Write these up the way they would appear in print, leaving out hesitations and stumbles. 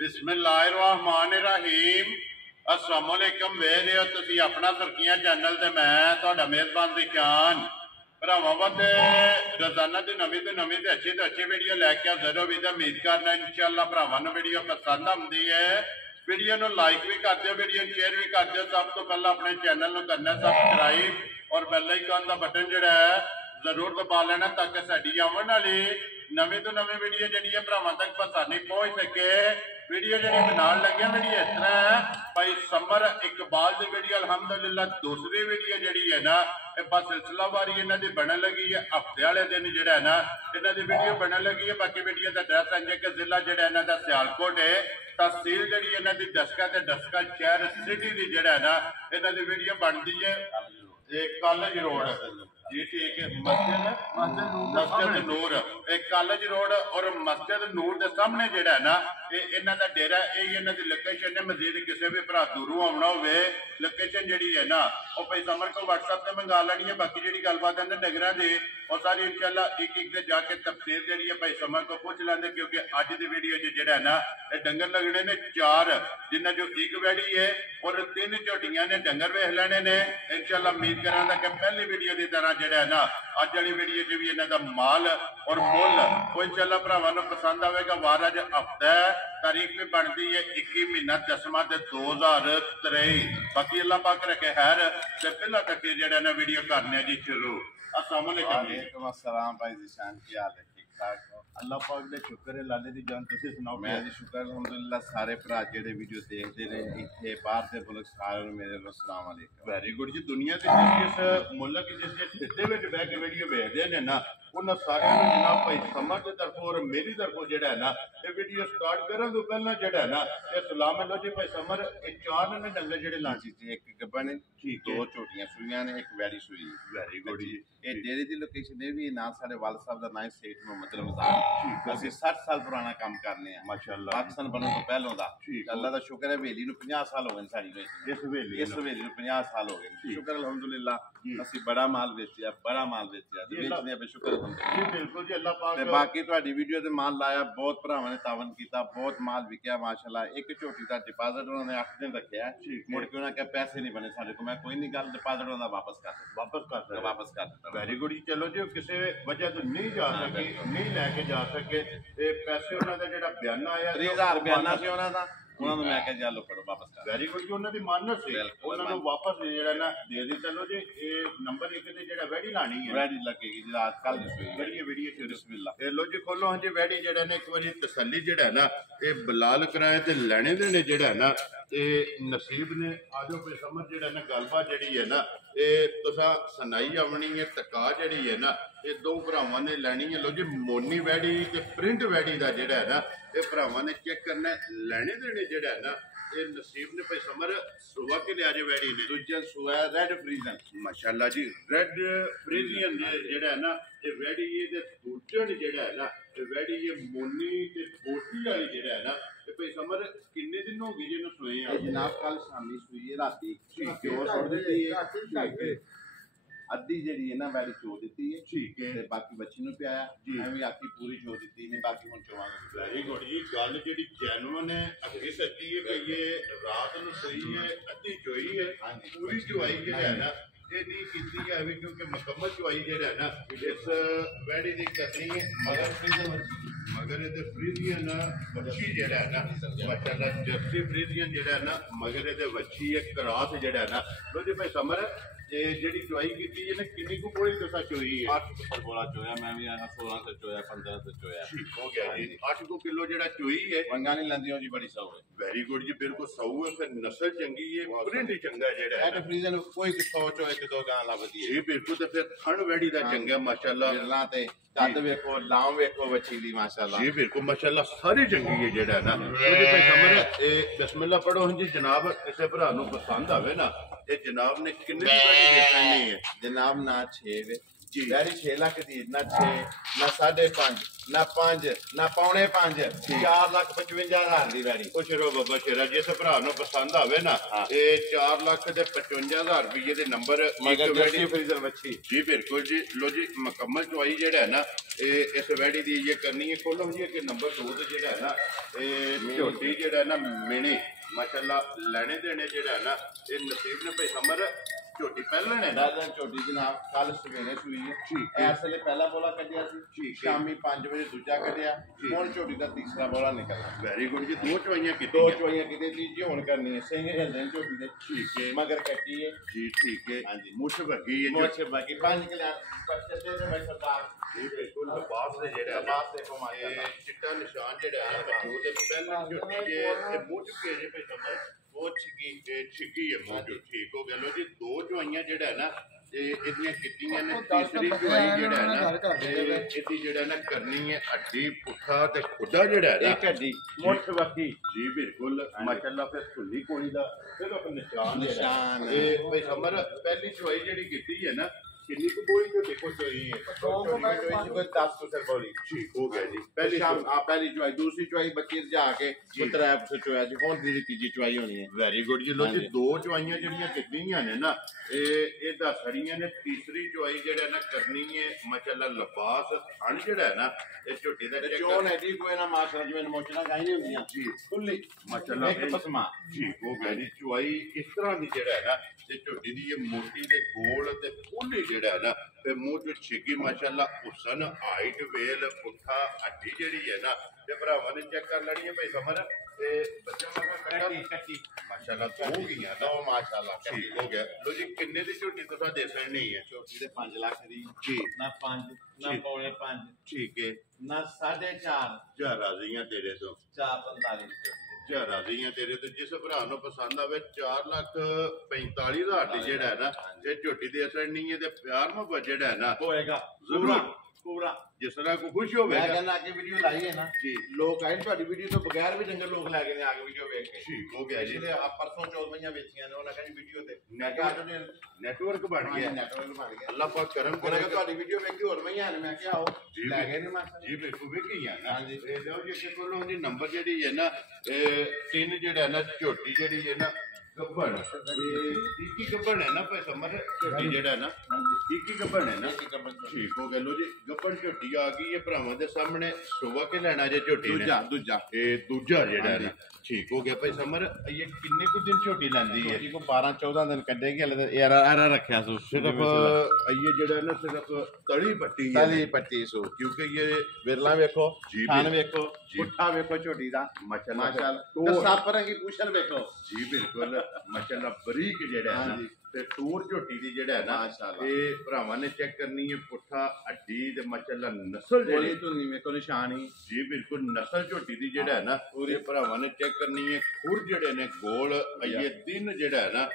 बिस्मिल्लाहिर्रहमानिर्रहीम। अस्सलामुअलैकुम। वेख रहे हो तुसी अपना सुर्खियां चैनल ते मैं तुहाडा मेज़बान ज़ीशान। भरावां वास्ते रोजाना दी नवीं ते अच्छी वीडियो लैके हाज़र हो। उम्मीद करना इंशाअल्लाह भरावां नूं वीडियो पसंद आउंदी है। वीडियो नूं लाइक भी कर दिओ, वीडियो शेयर भी कर दिओ। सब तो पहला अपने चैनल नूं करना सबसक्राइब और बेल आइकन दा बटन जिहड़ा है जरूर दबा लेना ताकि साडी आवन वाली नवीं तो नवीं वीडियो जिहड़ी है भरावां तक आसानी पहुंच सके। वीडियो जिहड़ी बनाउण लगे वीडियो इस तरह है भाई समर इकबाल की वीडियो अलहमदुलिल्लाह दूसरी वीडियो जिहड़ी है ना बस सिलसिलावारी इन्हां दी बनन लगी है। हफ्ते वाले दिन जिहड़ा है ना इन्हां दी वीडियो बनन लगी है। बाकी वीडियो का एड्रैस है कि जिला जिहड़ा इन्हां दा सियालकोट है, तहसील जिहड़ी इन्हां दी ढस्का शहर सिटी दी जिहड़ा है ना इन्हां दी वीडियो बनदी है कॉलेज रोड जी। ठीक है, मस्जिद नूर कॉलेज रोड और मस्जिद नूर के सामने जिहड़ा है ना इन्हां दा डेरा यही इन्हां दी लोकेशन है। मजीद किसी भी भरा दूरों आना होवे लोकेशन जिहड़ी है ना वो भाई समर को व्हाट्सएप से मंगा लेनी है। बाकी जिहड़ी गलबात है डंगरां दी और सारी इंशाअल्लाह एक ते जाके तफसीर जिहड़ी है भाई समर को पूछ लेंदे क्योंकि अज दी वीडियो जिहड़ा है ना डंगर लगने ने 4 जिन्हां जो एक वैड़ी है और 3 झोटियां ने डंगर वेख लेने ने। इंशाअल्लाह उम्मीद करांगा कि पहली वीडियो की तरह जिहड़ा है ना अज वाली वीडियो च भी इन्हां दा माल और मुल वो इंशाअल्लाह भरावां नूं पसंद आवेगा। वार अज हफ्ता है, तारीख भी बनती है 21 महीना 10वां 2023। बाकी अल्लाह पाक रखे खैर ते पहला तक जिहड़ा ना वीडियो करने जी शुरू। अस्सलाम वालेकुम। अस्सलाम भाई ज़ीशान, की हाल है? ठीक ठाक हो? अल्लाह पाक दे शुक्र है। लाले दी जान तुसीं सुनाओ? मैं जी शुक्र अल्हम्दुलिल्लाह। सारे भरा जेडे वीडियो देखते ने इत्थे बाहर दे मुल्क सारे मेरे लो अस्सलाम वालेकुम। वेरी गुड जी। दुनिया के जिस मुल्क जिस खिते में बह के वीडियो भेजते हैं ना उन्होंने सारे जनाब भाई समर की तरफों और मेरी तरफों जो है ना ये वीडियो स्टार्ट करने तो पहला जो है ना ये सलाम लो जी भाई समर। 4 ने डंगर जेडे लाची जी, एक गब्बा ने ठीक 2 छोटियां सुईयां ने, एक वैड़ी सुई। वेरी गुड जी। ये डेरे की लोकेशन है भी ना सारे वाल साहब का नाम सेठ मोहम्मद रमजान। ਅਸੀਂ 60 साल पुराना काम करने हैं माशाअल्लाह। पाकिस्तान बनने तो पहलों का अल्लाह का शुक्र है। हवेली नूं 50 साल हो गए सारी इस हवेली नूं 50 साल हो गए। शुक्र अल्हम्दुलिल्लाह ਅਸੀਂ बड़ा माल बेचिया ते बेचने पे शुक्र जी। बिल्कुल जी, अल्लाह पाक। ते बाकी तुहाडी वीडियो ते माल लाया, बहुत भरावां ने तावन कीता, बहुत माल विकिया माशाअल्लाह। एक झोटी दा डिपॉजिट उन्होंने 8 दिन रखिया मुड़ के उन्होंने कहा पैसे नहीं बने साडे को। मैं कोई नहीं गल डिपॉजिट उन्होंने वापस कर दिता। वेरी गुड जी। चलो जी किसी वजह तो नहीं जा सके नहीं लैके जा सके ते पैसे उन्होंने जिहड़ा बयाना आया 30,000 बयाना सी उन्होंने दा उन्होंने मैं कहा चलो करो वापस कर। वेरी गुड जी। उन्होंने मानत से उन्होंने वापस जिहड़ा ना दे दी। चलो जी ये नंबर 1 ते जिहड़ा वैड़ी लानी है वैड़ी लगेगी जी आज कल बड़ी वीडियो शुरू। बिस्मिल्लाह। ए लो जी खोलो। हाँ जी वैड़ी जिहड़ा ना एक बारी तसल्ली जिहड़ा है ना ये बलाल कराए ते लैने दे ने जिहड़ा है ना ये नसीब ने आजो पे समझ जिहड़ा ना गलबात जिहड़ी है ना ये तुसा सनाई आवनी है टका जिहड़ी है ना ये 2 भरावां ने लैनी है। लो जी मोनी वैड़ी ते प्रिंट वैड़ी दा जिहड़ा है ना ये भरावां ने चेक करना लैने देने जिहड़ा है ना ये नसीब ने भाई समर सुबह के लिया जे वैड़ी ने दूजा सुबह रेड फ्रीजन माशाअल्लाह जी। रेड फ्रीजियन जिहड़ा है ना ये वैड़ी ये दूजन जिहड़ा है ना ये वैड़ी ये मोनी ते बोटी वाली जिहड़ा है ना ये भाई समर किन्ने दिन हो गए जी इन्हूं सोए हैं? जनाब कल शामी सुई है राती क्यों छोड़ देती है अद्धी जी है ना वैली चो दी है। ठीक है, बाकी बच्ची ने पियाया मैं भी आखी पूरी चो दी नहीं बाकी हम चोवांगे। वेरी गुड जी। गल जी जैनुअन है अग्गी सच्ची है कि ये रात में सोई है अद्धी चोई है पूरी चुवाई जो है ना ये नहीं की है अभी क्योंकि मुकम्मल चुवाई जो है ना इस वैड़ी की करनी है। मगर ये फ्रीजियन बच्ची जड़ा है ना माशाअल्लाह जर्सी फ्रीजियन जड़ा है ना मगर ये बच्ची है क्रॉस जड़ा है ना लो जी भाई समर ये जेडी चुवाई की है ना किन्नी को कोई दसा चोई है? 8 ऊपर बोला चोया मैं भी 16 से चोया 15 से चोया। ठीक हो गया जी। 8 किलो जेड़ा चोई है वंगा नहीं लंदी जी बड़ी सौ है। वेरी गुड जी। बिल्कुल सौ है फिर नस्ल चंगी है प्रिंट चंगा जेड़ा है एट फ्रीजन कोई 100 चो 1-2 गां लभदी है जी। बिल्कुल तो फिर थण वैड़ी दा चंगा माशाअल्लाह। गिरला ते कद वेखो लाव वेखो बच्ची दी माशाअल्लाह जी। बिल्कुल माशाअल्लाह सारी चंगी है जेड़ा है ना जी भाई समर ए बिस्मिल्लाह पढ़ो। जी जनाब किसी भरा नूं पसंद आवे ना ये जनाब ने किन्ने दी वैड़ी देखनी है? जनाब ना 6 वे ਵੈਰੀ 6 ਲੱਖ ਦੀ ਨਾ 6 ਨਾ 5.5 ਨਾ 5 ਨਾ ਪੌਣੇ 5 4,55,000 ਦੀ ਵੈਰੀ। ਖੁਸ਼ ਰਹੋ ਬਾਬਾ ਸ਼ੇਰਾ, ਜਿਸ ਭਰਾ ਨੂੰ ਪਸੰਦ ਆਵੇ ਨਾ ਇਹ 4,55,000 ਰੁਪਏ ਦੇ ਨੰਬਰ ਮਗਰ ਜਰਸੀ ਫਰੀਜ਼ਰ ਮੱਛੀ। ਜੀ ਬਿਲਕੁਲ ਜੀ। ਲੋ ਜੀ ਮੁਕੰਮਲ ਚੁਆਈ ਜਿਹੜਾ ਹੈ ਨਾ ਇਹ ਇਸ ਵੈੜੀ ਦੀ ਇਹ ਕਰਨੀ ਹੈ। ਖੋਲੋ ਜੀ ਕਿ ਨੰਬਰ 2 ਤੇ ਜਿਹੜਾ ਹੈ ਨਾ ਇਹ ਝੋਟੀ ਜਿਹੜਾ ਹੈ ਨਾ ਮਿਣੀ ਮਾਸ਼ਾਅੱਲਾ ਲੈਣੇ ਦੇਣੇ ਜਿਹੜਾ ਹੈ ਨਾ ਇਹ ਨਸੀਬ ਨੇ ਭਾਈ ਸਮਰ ਝੋਟੀ ਪਹਿਲਣ ਹੈ ਨਾ। ਝੋਟੀ ਜਨਾਬ ਕੱਲ ਸਵੇਰੇ ਸੂਈ ਹੈ। ਇਸ ਵੇਲੇ ਪਹਿਲਾ ਬੋਲਾ ਕੱਢਿਆ ਸੀ, ਸ਼ਾਮੀ 5 ਵਜੇ ਦੂਜਾ ਕੱਢਿਆ, ਹੁਣ ਝੋਟੀ ਦਾ ਤੀਸਰਾ ਬੋਲਾ ਨਿਕਲਣਾ। ਵੈਰੀ ਗੁੱਡ ਜੀ। 2 ਚੁਆਈਆਂ ਕੀਤੀਆਂ, 2 ਚੁਆਈਆਂ ਕੀਤੀਆਂ, ਤੀਜੀ ਹੁਣ ਕਰਨੀ ਹੈ। ਸਿੰਘ ਹਿਲਦੇ ਨੇ ਝੋਟੀ ਦੇ। ਠੀਕ ਹੈ। ਮਗਰ ਕੱਟੀ ਹੈ ਜੀ ਠੀਕ ਹੈ। ਹਾਂਜੀ ਮੁੱਛ ਵੱਗੀ ਹੈ। ਮੁੱਛ ਵੱਗੀ 5 ਕਿਲਿਆਂ ਬੱਚੇ ਤੇ ਮੈਂ ਸਰਦਾਰ ਜੀ ਬਿਲਕੁਲ। ਲਬਾਸ ਦੇ ਜਿਹੜਾ ਲਬਾਸ ਦੇਖੋ ਮਾਸ਼ਾਅੱਲਾ ਚਿੱਟਾ ਨਿਸ਼ਾਨ ਜਿਹੜਾ ਹੈ ਨਾ ਉਹਦੇ ਪਹਿਲਾਂ ਝੋਟੀ ਜੇ ਇਹ ਮੂੰਹ ਚੁੱਕੇ ਜੇ ਭਾਈ ਸਮਰ ਉਹ ਛਿੱਕੀ ਹੈ ਮੂੰਹ ਚੋਂ। ਠੀਕ ਹੋ ਗਿਆ। ਲੋ ਜੀ 2 ਚੁਆਈਆਂ ਜਿਹੜਾ ਹੈ ਨਾ ਇਹਦੀਆਂ ਕੀਤੀਆਂ ਨੇ। ਤੀਸਰੀ ਚੁਆਈ ਜਿਹੜਾ ਹੈ ਨਾ ਇਹਦੀ ਜਿਹੜਾ ਨਾ ਕਰਨੀ ਹੈ ਹੱਡੀ ਪੁੱਠਾ ਤੇ ਖੁੱਡਾ ਜਿਹੜਾ ਹੈ ਨਾ ਇੱਕ ਹੱਡੀ ਮੁੱਠ ਵੱਖੀ। ਜੀ ਬਿਲਕੁਲ ਮਾਸ਼ਾਅੱਲਾ। ਫਿਰ ਖੁੱਲੀ ਕੋਣੀ ਦਾ ਸਿਰਫ ਨਿਸ਼ਾਨ ਨਿਸ਼ਾਨ ਇਹ ਭਾਈ ਸਮਰ ਪਹਿਲੀ ਚੁਆਈ ਜਿਹੜੀ ਕੀਤੀ ਹੈ ਨਾ ਕਿੰਨੀ ਕੁ ਬੋਲੀ ਜੋ ਦੇਖੋ ਸਹੀ ਹੈ। ਕੋਈ 10 ਕੁਸਰ ਬੋਲੀ। ਠੀਕ ਹੋ ਗਿਆ ਜੀ। ਪਹਿਲੀ ਪਹਿਲੀ ਚੁਆਈ, ਦੂਸਰੀ ਚੁਆਈ ਬੱਚੀ ਜਾ ਕੇ 3 ਚੁਆਇਆ ਜੀ। ਹੁਣ ਦੀ ਤੀਜੀ ਚੁਆਈ ਹੋਣੀ ਹੈ। ਵੈਰੀ ਗੁੱਡ ਜੀ। ਲੋ ਜੀ 2 ਚੁਆਈਆਂ ਜਿਹੜੀਆਂ ਕੀਤੀਆਂ ਨੇ ਨਾ ਇਹ ਦੱਸ ਰਹੀਆਂ ਨੇ। ਤੀਸਰੀ ਚੁਆਈ ਜਿਹੜਾ ਨਾ ਕਰਨੀ ਹੈ ਮਾਸ਼ਾਅੱਲਾ ਲਬਾਸ ਥਣ ਜਿਹੜਾ ਹੈ ਨਾ ਇਹ ਝੋਟੀ ਦਾ ਚੋਣ ਹੈ ਜੀ। ਕੋਈ ਨਾ ਮਾਸ਼ਾਅੱਲਾ ਜਿਵੇਂ ਮੋਚਣਾ ਗਾਈ ਨਹੀਂ ਹੁੰਦੀਆਂ ਜੀ ਖੁੱਲੀ ਮਾਸ਼ਾਅੱਲਾ ਇੱਕ ਪਸਮਾ। ਠੀਕ ਹੋ ਗਿਆ ਜੀ। ਚੁਆਈ ਇਸ ਤਰ੍ਹਾਂ ਦੀ ਜਿਹੜਾ ਹੈ ਨਾ ਤੇ ਝੋਟੀ ਦੀ ਇਹ ਮੋਟੀ ਦੇ ਗੋਲ ਤੇ ਖੁੱਲੀ ਜਿਹੜਾ ਹੈ ਨਾ ਤੇ ਮੂੰਹ ਚ ਛਿੱਕੀ ਮਾਸ਼ਾਅੱਲਾ ਹੁਸਨ ਹਾਈਟ ਵੇਲ ਪੁੱਠਾ ਹੱਡੀ ਜਿਹੜੀ ਹੈ ਨਾ ਤੇ ਭਰਾਵਾਂ ਨੇ ਚੈੱਕ ਕਰ ਲੈਣੀ ਹੈ ਭਾਈ ਸਮਰ ਤੇ ਬੱਚਾ ਮਗਾ ਕੱਟੀ ਮਾਸ਼ਾਅੱਲਾ 2 ਗਈਆਂ ਨਾ ਮਾਸ਼ਾਅੱਲਾ। ਠੀਕ ਹੋ ਗਿਆ। ਲੋ ਜੀ ਕਿੰਨੇ ਦੀ ਝੋਟੀ ਤੁਸੀਂ ਦੇ ਸਕਣੀ ਹੈ? ਝੋਟੀ ਦੇ 5 ਲੱਖ ਦੀ ਜੀ ਨਾ 5 ਨਾ ਪੌਣੇ 5 ਠੀਕ ਹੈ ਨਾ 4.5 ਜਾ ਰਾਜ਼ੀਆਂ ਤੇਰੇ ਤੋਂ 4.45 ਜਾ ਰਾਜ਼ੀਆਂ ਤੇਰੇ ਤੋਂ। ਜਿਸ ਭਰਾ ਨੂੰ ਪਸੰਦ ਆਵੇ 4,45,000 ਦੀ ਜਿਹੜਾ ਹੈ ਨਾ ਇਹ ਝੋਟੀ ਦੇ ਅਸਰ ਨਹੀਂ ਹੈ ਤੇ ਪਿਆਰ ਮੁਹੱਬਤ ਜਿਹੜਾ ਹੈ ਨਾ ਹੋਏਗਾ ਜ਼ਰੂਰ ਪੂਰਾ। ਜਿਸ ਤਰ੍ਹਾਂ ਕੋਈ ਖੁਸ਼ ਹੋਵੇਗਾ। ਮੈਂ ਕਹਿੰਦਾ ਅੱਗੇ ਵੀਡੀਓ ਲਾਈ ਹੈ ਨਾ ਜੀ ਲੋਕ ਆਏ ਤੁਹਾਡੀ ਵੀਡੀਓ ਤੋਂ ਬਗੈਰ ਵੀ ਡੰਗਰ ਲੋਕ ਲੈ ਕੇ ਨੇ ਆ ਕੇ ਵੀਡੀਓ ਵੇਖ ਕੇ। ਠੀਕ ਹੋ ਗਿਆ ਜੀ। ਆ ਪਰਸੋਂ 14 ਵੇਚੀਆਂ ਨੇ ਉਹਨਾਂ ਕਹਿੰਦੀ ਵੀਡੀਓ ਤੇ ਨੈਟਵਰਕ ਬਣ ਗਿਆ। ਨੈਟਵਰਕ ਬਣ ਗਿਆ। ਅੱਲਾਹ ਪਾਕ ਕਰਮ ਉਹਨਾਂ ਕਰੇਗਾ। ਕਹਿੰਦਾ ਤੁਹਾਡੀ ਵੀਡੀਓ ਵੇਖ ਕੇ ਹੋਰ ਮਈਆਂ ਨੇ। ਮੈਂ ਕਿਹਾ ਆਓ ਲੈ ਗਏ ਨੇ ਮਾਸਾ ਜੀ ਬਿਲਕੁਲ ਵੇਖੀਆਂ ਨਾ। ਹਾਂਜੀ ਇਹ ਲਓ ਜੀ ਅੱਗੇ ਕੋਲੋਂ ਦੀ ਨੰਬਰ ਜਿਹੜੀ ਹੈ ਨਾ ਇਹ 3 ਜਿਹੜਾ ਨਾ ਝੋਟੀ ਜਿਹੜੀ ਹੈ ਨਾ ਗੱਬਣ ਕੀ ਗੱਬਣ ਹੈ ਨਾ ਭਾਈ ਸਮਰ ਝੋਟੀ ਜਿਹੜਾ ਨਾ ਕੀ ਗੱਬਣ ਹੈ ਨਾ। ਠੀਕ ਹੋ ਗਿਆ। ਲੋ ਜੀ ਗੱਬਣ ਝੋਟੀ ਆ ਗਈ ਹੈ ਭਰਾਵਾਂ ਦੇ ਸਾਹਮਣੇ। ਸੁਬਾ ਕੇ ਲੈਣਾ ਜੇ ਝੋਟੀ ਨੇ ਦੂਜਾ ਇਹ ਦੂਜਾ ਜਿਹੜਾ ਹੈ ਨਾ। ਠੀਕ ਹੋ ਗਿਆ ਭਾਈ ਸਮਰ। ਇਹ ਕਿੰਨੇ ਕੁ ਦਿਨ ਝੋਟੀ ਲੈਂਦੀ ਹੈ? ਕੋ 12-14 ਦਿਨ ਕੱਢੇਗੀ। ਹਲੇ ਐਰਾ ਰੱਖਿਆ ਸੋ ਸਿਰਫ ਇਹ ਜਿਹੜਾ ਨਾ ਸਿਰਫ ਤਲੀ ਪੱਟੀ ਹੈ। ਤਲੀ ਪੱਟੀ ਸੋ ਕਿਉਂਕਿ ਇਹ ਵਿਰਲਾ ਵੇਖੋ ਜੀ ਖਾਨ ਵੇਖੋ ਪੁੱਠਾ ਵੇਖੋ ਝੋਟੀ ਦਾ ਮਾਸ਼ਾਅੱਲਾ। ਤੇ ਸੱਪ ਰੰਗੀ ਪੂਛਲ ਵੇਖੋ ਜੀ ਬਿਲਕੁਲ ਮਾਸ਼ਾਅੱਲਾ ਬਰੀਕ ਜਿਹੜਾ ਹੈ ਨਾ ਤੇ ਟੂਰ ਝੋਟੀ ਦੀ ਜਿਹੜਾ ਹੈ ਨਾ ਇਹ ਭਰਾਵਾਂ ਨੇ ਚੈੱਕ ਕਰਨੀ ਹੈ ਪੁੱਠਾ ਹੱਡੀ ਤੇ ਮਾਸ਼ਾਅੱਲਾ ਨਸਲ ਜਿਹੜੀ ਧੁੰਨੀ ਵੇਖੋ ਨਿਸ਼ਾਨੀ। ਜੀ ਬਿਲਕੁਲ ਨਸਲ ਝੋਟੀ ਦੀ ਜਿਹੜਾ ਹੈ ਨਾ ਇਹ ਭਰਾਵਾਂ ਨੇ ਚੈੱਕ ਕਰਨੀ ਹੈ। ਖੁਰ ਜਿਹੜੇ ਨੇ ਗੋਲ ਇਹ ਦਿਨ ਜਿਹੜਾ ਹੈ ਨਾ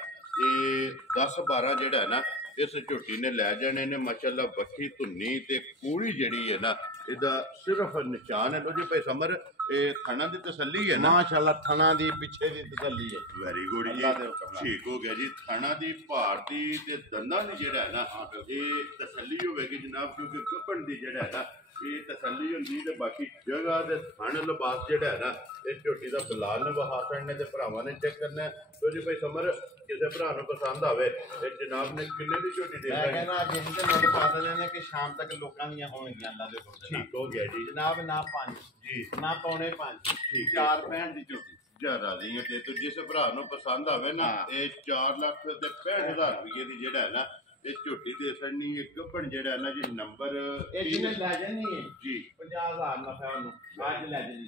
ਇਹ 10-12 ਜਿਹੜਾ ਹੈ ਨਾ ਇਸ ਝੋਟੀ ਨੇ ਲੈ ਜਾਣੇ ਨੇ ਮਾਸ਼ਾਅੱਲਾ। ਵੱਖੀ ਧੁੰਨੀ ਤੇ ਕੂੜੀ ਜਿਹੜੀ ਹੈ ਨਾ ਇਹਦਾ ਸਿਰਫ ਨਿਸ਼ਾਨ ਹੈ। ਲੋ ਜੀ ਭਾਈ ਸਮਰ ਇਹ ਥਣਾ ਦੀ ਤਸੱਲੀ ਹੈ ਨਾ ਮਾਸ਼ਾਅੱਲਾ। ਥਣਾ ਦੀ ਪਿੱਛੇ ਦੀ ਤਸੱਲੀ ਹੈ। ਵੈਰੀ ਗੁੱਡ ਜੀ। ਠੀਕ ਹੋ ਗਿਆ ਜੀ। ਥਣਾ ਦੀ ਭਾਰ ਦੀ ਤੇ ਦੰਦਾਂ ਦੀ ਜਿਹੜਾ ਹੈ ਨਾ ਇਹ ਤਸੱਲੀ ਹੋਵੇਗੀ ਜਨਾਬ ਕਿਉਂਕਿ ਕੱਪਣ ਦੀ ਜਿਹੜਾ ਹੈ ਨਾ ਇਹ ਤਸੱਲੀ ਹੁੰਦੀ ਤੇ ਬਾਕੀ ਜਗ੍ਹਾ ਦੇ ਥਣ ਲਿਬਾਸ ਜਿਹੜਾ ਹੈ ਨਾ ਇਹ ਝੋਟੀ ਦਾ ਬਲਾਲ ਨੇ ਵਹਾ ਛੱਡਨੇ ਤੇ ਭਰਾਵਾਂ ਨੇ ਚੈੱਕ ਕਰਨਾ। ਤੋ ਜੀ ਭਾਈ ਸਮਰ ਕਿਸੇ ਭਰਾ ਨੂੰ ਪਸੰਦ ਆਵੇ ਤੇ ਜਨਾਬ ਨੇ ਕਿੰਨੇ ਦੀ ਝੋਟੀ ਦੇ ਮੈਂ ਕਹਿੰਦਾ ਅੱਜ ਇਹਦੇ ਮੁੱਲ ਪਾ ਦੇਣੇ ਨੇ ਕਿ ਸ਼ਾਮ ਤੱਕ ਲੋਕਾਂ ਦੀਆਂ ਹੋਣਗੀਆਂ ਅੱਲਾ ਦੇ ਕੋਲ। ਠੀਕ ਹੋ ਗਿਆ ਜੀ। ਜਨਾਬ ਨਾ 5 ਜੀ ਨਾ ਪੌਣੇ 5 ਠੀਕ 4.65 ਦੀ ਝੋਟੀ ਜ਼ਿਆਦਾ ਨਹੀਂ ਹੈ ਤੇ ਜਿਸ ਭਰਾ ਨੂੰ ਪਸੰਦ ਆਵੇ ਨਾ ਇਹ 4,65,000 ਰੁਪਏ ਦੀ ਜਿਹੜਾ ਹੈ ਨਾ ਇਹ ਝੋਟੀ ਦੇ ਸੜਨੀ ਇੱਕ ਗੱਭਣ ਜਿਹੜਾ ਹੈ ਨਾ ਜੀ ਨੰਬਰ ਇਹ ਜਿਹਨੇ ਲੈ ਜਾਣੀ ਹੈ ਜੀ 50,000 ਨਫਾ ਉਹਨੂੰ ਅੱਜ ਲੈ ਜਾਣੀ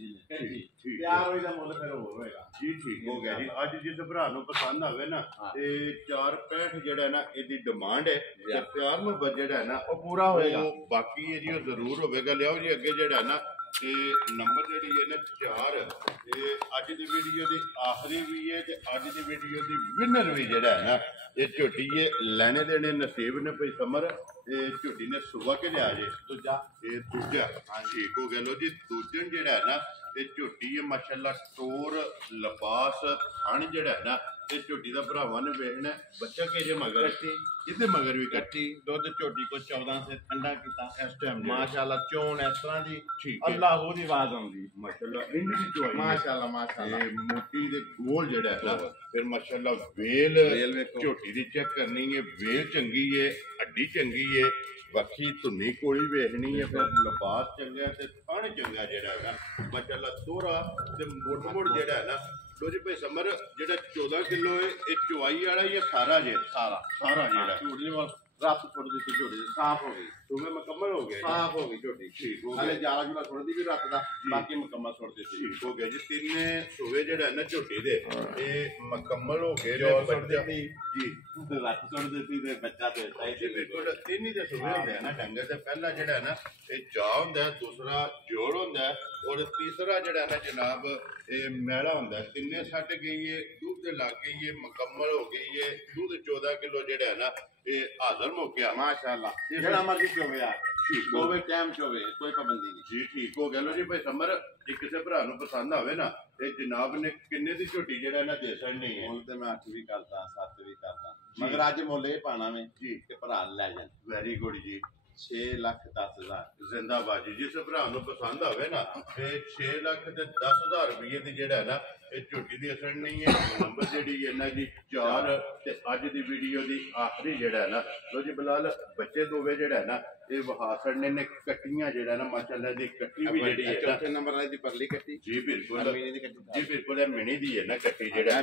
ਜੀ। ਤਿਆਰ ਹੋਈ ਦਾ ਮੁੱਲ ਫਿਰ ਹੋਰ ਹੋਏਗਾ ਜੀ। ਠੀਕ ਹੋ ਗਿਆ ਜੀ। ਅੱਜ ਜਿਸ ਭਰਾ ਨੂੰ ਪਸੰਦ ਆਵੇ ਨਾ ਤੇ 4.65 ਜਿਹੜਾ ਨਾ ਇਹਦੀ ਡਿਮਾਂਡ ਹੈ ਤੇ ਪਿਆਰ ਨੂੰ ਜਿਹੜਾ ਹੈ ਨਾ ਉਹ ਪੂਰਾ ਹੋਏਗਾ। ਬਾਕੀ ਹੈ ਜੀ ਉਹ ਜ਼ਰੂਰ ਹੋਵੇਗਾ। ਲਿਆਓ ਜੀ ਅੱਗੇ ਜਿਹੜਾ ਨਾ ਤੇ ਨੰਬਰ ਜਿਹੜੀ ਹੈ ਨਾ 4 ਇਹ ਅੱਜ ਦੀ ਵੀਡੀਓ ਦੀ ਆਖਰੀ ਵੀ ਹੈ ਤੇ ਅੱਜ ਦੀ ਵੀਡੀਓ ਦੀ ਵਿਨਰ ਵੀ ਜਿਹੜਾ ਹੈ ਨਾ ਇਹ ਝੋਟੀ ਇਹ ਲੈਣੇ ਦੇਣੇ ਨਸੀਬ ਨੇ ਭਾਈ ਸਮਰ। ਇਹ ਝੋਟੀ ਨੇ ਸੁਬਾ ਕੇ ਲਿਆ ਜੇ ਦੂਜਾ ਇਹ ਦੂਜਾ। ਠੀਕ ਹੋ ਗਿਆ। ਲੋ ਜੀ ਦੂਜਨ ਜਿਹੜਾ ਹੈ ਨਾ ਇਹ ਝੋਟੀ ਹੈ ਮਾਸ਼ਾਅੱਲਾ। ਟੋਰ ਲਿਬਾਸ ਥਣ ਜਿਹੜਾ ਹੈ ਨਾ ਤੇ ਝੋਟੀ ਦਾ ਭਰਾਵਾਂ ਨੇ ਵੇਖਣਾ ਬੱਚਾ ਕਿਹੜੇ ਮਗਰ ਇਹਦੇ ਮਗਰ ਵੀ ਕੱਟੀ ਦੁੱਧ ਝੋਟੀ ਕੋ 14 ਸੇ ਠੰਡਾ ਕੀਤਾ ਇਸ ਟਾਈਮ ਮਾਸ਼ਾਅੱਲਾ ਚੋਣ ਇਸ ਤਰ੍ਹਾਂ ਦੀ ਠੀਕ ਹੈ ਅੱਲਾਹੂ ਦੀ ਆਵਾਜ਼ ਆਉਂਦੀ ਮਾਸ਼ਾਅੱਲਾ ਇੰਜ ਦੀ ਚੋਈ ਮਾਸ਼ਾਅੱਲਾ ਮਾਸ਼ਾਅੱਲਾ ਤੇ ਮੋਟੀ ਦੇ ਗੋਲ ਜਿਹੜਾ ਹੈ ਨਾ ਫਿਰ ਮਾਸ਼ਾਅੱਲਾ ਵੇਲ ਝੋਟੀ ਦੀ ਚੈੱਕ ਕਰਨੀ ਹੈ ਵੇਲ ਚੰਗੀ ਹੈ ਹੱਡੀ ਚੰਗੀ ਹੈ ਵੱਖੀ ਧੁੰਨੀ ਕੋਲੀ ਵੇਖਣੀ ਹੈ ਫਿਰ ਲਿਬਾਸ ਚੰਗਾ ਤੇ ਥਣ ਚੰਗਾ ਜਿਹੜਾ ਹੈਗਾ ਮਾਸ਼ਾਅੱਲਾ ਤੋਰਾ ਤੇ ਮੋੜ ਜਿਹੜਾ ਹੈ ਨਾ ਲੋ ਜੀ ਭਾਈ ਸਮਰ ਜਿਹੜਾ 14 ਕਿਲੋ ਹੈ ਇਹ ਚੁਆਈ ਵਾਲਾ ਹੀ ਸਾਰਾ ਜੇ ਸਾਰਾ ਜਿਹੜਾ ਝੋਟੀ ਵਾਲ ਰੱਤ ਛੋੜ ਦਿੱਤੀ ਝੋਟੀ ਸਾਫ਼ ਹੋ ਗਈ ਤੁਮੇ ਮੁਕੰਮਲ ਹੋ ਗਿਆ ਸਾਫ਼ ਹੋ ਗਈ ਝੋਟੀ ਠੀਕ ਹੋ ਹਾਲੇ ਗਿਆ ਜਾਲਾ ਜੁਲਾ ਛੋੜਦੀ ਵੀ ਰੱਤ ਦਾ ਬਾਕੀ ਮੁਕੰਮਲ ਛੋੜ ਦਿੱਤੀ ਠੀਕ ਹੋ ਗਿਆ ਜੀ ਤਿੰਨੇ ਸੂਵੇ ਜਿਹੜਾ ਹੈ ਨਾ ਝੋਟੀ ਦੇ ਇਹ ਮੁਕੰਮਲ ਹੋ ਗਏ ਨੇ ਛੋੜ ਬੱਚਾ ਦਿੱਤੀ ਜੀ ਤੇ ਰੱਤ ਛੋੜ ਦਿੱਤੀ ਤੇ ਬੱਚਾ ਤੇ ਜੀ ਬਿਲਕੁਲ ਤਿੰਨ ਹੀ ਦੇ ਸੂਵੇ ਹੁੰਦੇ ਆ ਨਾ ਡੰਗਰ ਤੇ ਪਹਿਲਾ ਜਿਹੜਾ ਹੈ ਨਾ ਇਹ ਜਾ ਹੁੰਦਾ ਹੈ ਦੂਸਰਾ ਜੋੜ ਹੁੰਦਾ ਹੈ ਔਰ ਤੀਸਰਾ ਜਿਹੜਾ ਹੈ ਨਾ ਜਨਾਬ ਇਹ ਮੈਲਾ ਹੁੰਦਾ ਹੈ ਤਿੰਨੇ ਛੱਡ ਗਈ ਹੈ ਦੁੱਧ ਦੇ ਲੱਗ ਗਈ ਹੈ ਮੁਕੰਮਲ ਹੋ ਗਈ ਹੈ ਦੁੱਧ 14 ਕਿਲੋ ਜਿਹੜਾ ਹੈ ਨਾ ਇਹ ਹਾਜ਼ਰ ਹੋ ਗਿਆ ਮਾਸ਼ਾਅੱਲਾ ਜਿਹੜਾ ਮਰਜ਼ੀ ਚੋਵੇ ਆ ਠੀਕ ਚੋਵੇ ਟਾਈਮ ਚੋਵੇ ਕੋਈ ਪਾਬੰਦੀ ਨਹੀਂ ਜੀ ਠੀਕ ਹੋ ਗਿਆ ਲੋ ਜੀ ਭਾਈ ਸਮਰ ਜੇ ਕਿਸੇ ਭਰਾ ਨੂੰ ਪਸੰਦ ਆਵੇ ਨਾ ਤੇ ਜਨਾਬ ਨੇ ਕਿੰਨੇ ਦੀ ਝੋਟੀ ਜਿਹੜਾ ਨਾ ਦੇ ਸਕਣੀ ਹੈ ਹੁਣ ਤੇ ਮੈਂ 8 ਵੀ ਕਰਦਾ 7 ਵੀ ਕਰਦਾ ਮਗਰ ਅੱਜ ਮੁੱਲ ਇਹ ਪਾਣਾ ਵੇ ਜੀ ਕਿ ਭਰਾ ਲੈ ਜਾਣ ਵੈਰੀ ਗੁੱਡ ਜੀ 6,10,000 ਜ਼ਿੰਦਾਬਾਦ ਜੀ ਜਿਸ ਭਰਾ ਨੂੰ ਪਸੰਦ ਆਵੇ ਨਾ ਤੇ 6 ਲੱਖ ਤੇ 10,000 ਰੁਪਏ ਦੀ ਜਿਹੜਾ ਹੈ ਨਾ ਇਹ ਝੋਟੀ ਦੀ ਅਸਰ ਨਹੀਂ ਹੈ ਨੰਬਰ ਜਿਹੜੀ ਇਹਨਾਂ ਦੀ 4 ਤੇ ਅੱਜ ਦੀ ਵੀਡੀਓ ਦੀ ਆਖਰੀ ਜਿਹੜਾ ਹੈ ਨਾ ਲੋ ਜੀ ਬਲਾਲ ਬੱਚੇ ਦੋਵੇਂ ਜਿਹੜਾ ਹੈ ਨਾ ਇਹ ਵਹਾਸੜਨੇ ਨੇ ਕੱਟੀਆਂ ਜਿਹੜਾ ਨਾ ਮਾਸ਼ਾਅੱਲਾ ਦੀ ਕੱਟੀ ਵੀ ਜਿਹੜੀ ਹੈ ਚੌਥੇ ਨੰਬਰ ਵਾਲੀ ਦੀ ਪਰਲੀ ਕੱਟੀ ਜੀ ਬਿਲਕੁਲ ਮੀਨੀ ਦੀ ਕੱਟੀ ਜੀ ਬਿਲਕੁਲ ਇਹ ਮਿਣੀ ਦੀ ਹੈ ਨਾ ਕੱਟੀ ਜਿਹੜਾ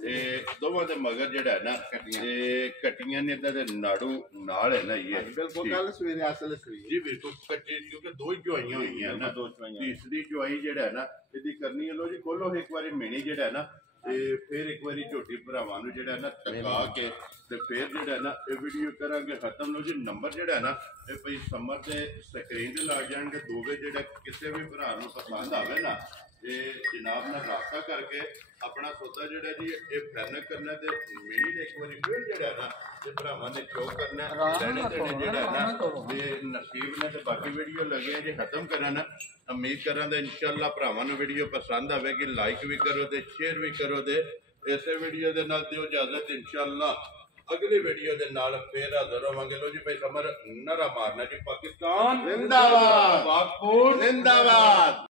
ਤੇ ਦੋਵਾਂ ਦੇ ਮਗਰ ਜਿਹੜਾ ਹੈ ਨਾ ਇਹ ਕੱਟੀਆਂ ਨੇ ਤਾਂ ਨਾੜੂ ਨਾਲ ਹੈ ਨਾ ਇਹ ਬਿਲਕੁਲ ਕੱਲ ਸਵੇਰੇ ਅਸਲ ਸੂਈ ਜੀ ਬਿਲਕੁਲ ਕੱਟੀ ਕਿਉਂਕਿ ਦੋ ਹੀ ਚੁਆਈਆਂ ਹੋਈਆਂ ਨਾ ਤੀਸਰੀ ਚੁਆਈ ਜਿਹੜਾ ਹੈ ਨਾ ਇਹਦੀ ਕਰਨੀ ਹੈ ਲੋ ਜੀ ਖੋਲੋ ਇੱਕ ਵਾਰੀ ਮਿਣੀ ਜਿਹੜਾ ਹੈ ਨਾ ਤੇ ਫਿਰ ਇੱਕ ਵਾਰੀ ਝੋਟੀ ਭਰਾਵਾਂ ਨੂੰ ਜਿਹੜਾ ਨਾ ਟਕਾ ਕੇ ਤੇ ਫਿਰ ਜਿਹੜਾ ਨਾ ਇਹ ਵੀਡੀਓ ਕਰਾਂਗੇ ਖਤਮ ਲੋ ਜੀ ਨੰਬਰ ਜਿਹੜਾ ਨਾ ਇਹ ਭਈ ਸਮਰ ਤੇ ਸਕਰੀਨ ਤੇ ਲੱਗ ਜਾਣਗੇ ਦੋਵੇਂ ਜਿਹੜਾ ਕਿਸੇ ਵੀ ਭਰਾ ਨੂੰ ਪਸੰਦ ਆਵੇ ਨਾ ਇਹ ਜਨਾਬ ਨਾਲ ਰਾਬਤਾ ਕਰਕੇ ਆਪਣਾ ਸੌਦਾ ਜਿਹੜਾ ਜੀ ਇਹ ਫਾਈਨਲ ਕਰਨਾ ਤੇ ਮਿਨੀ ਦੇ ਇੱਕ ਵਾਰੀ ਫਿਰ ਜਿਹੜਾ ਨਾ ਤੇ ਭਰਾਵਾਂ ਨੇ ਸ਼ੋਅ ਕਰਨਾ ਲੈਣੇ ਦੇਣੇ ਜਿਹੜਾ ਨਾ ਤੇ ਨਸੀਬ ਨੇ ਤੇ ਬਾਕੀ ਵੀਡੀਓ ਲੱਗੇ ਜੇ ਖਤਮ ਕਰਨ ਉਮੀਦ ਕਰਾਂ ਤੇ ਇਨਸ਼ਾਅੱਲਾ ਭਰਾਵਾਂ ਨੂੰ ਵੀਡੀਓ ਪਸੰਦ ਆਵੇਗੀ ਲਾਈਕ ਵੀ ਕਰੋ ਤੇ ਸ਼ੇਅਰ ਵੀ ਕਰੋ ਤੇ ਇਸੇ ਵੀਡੀਓ ਦੇ ਨਾਲ ਦਿਓ ਇਜਾਜ਼ਤ ਇਨਸ਼ਾਅੱਲਾ ਅਗਲੀ ਵੀਡੀਓ ਦੇ ਨਾਲ ਫੇਰ ਹਾਜ਼ਰ ਹੋਵਾਂਗੇ ਲੋ ਜੀ ਭਾਈ ਸਮਰ ਨਾਰਾ ਮਾਰਨਾ ਜੀ ਪਾਕਿਸਤਾਨ ਜ਼ਿੰਦਾਬਾਦ ਪਾਕਪੂਰ ਜ਼ਿੰਦਾਬਾਦ।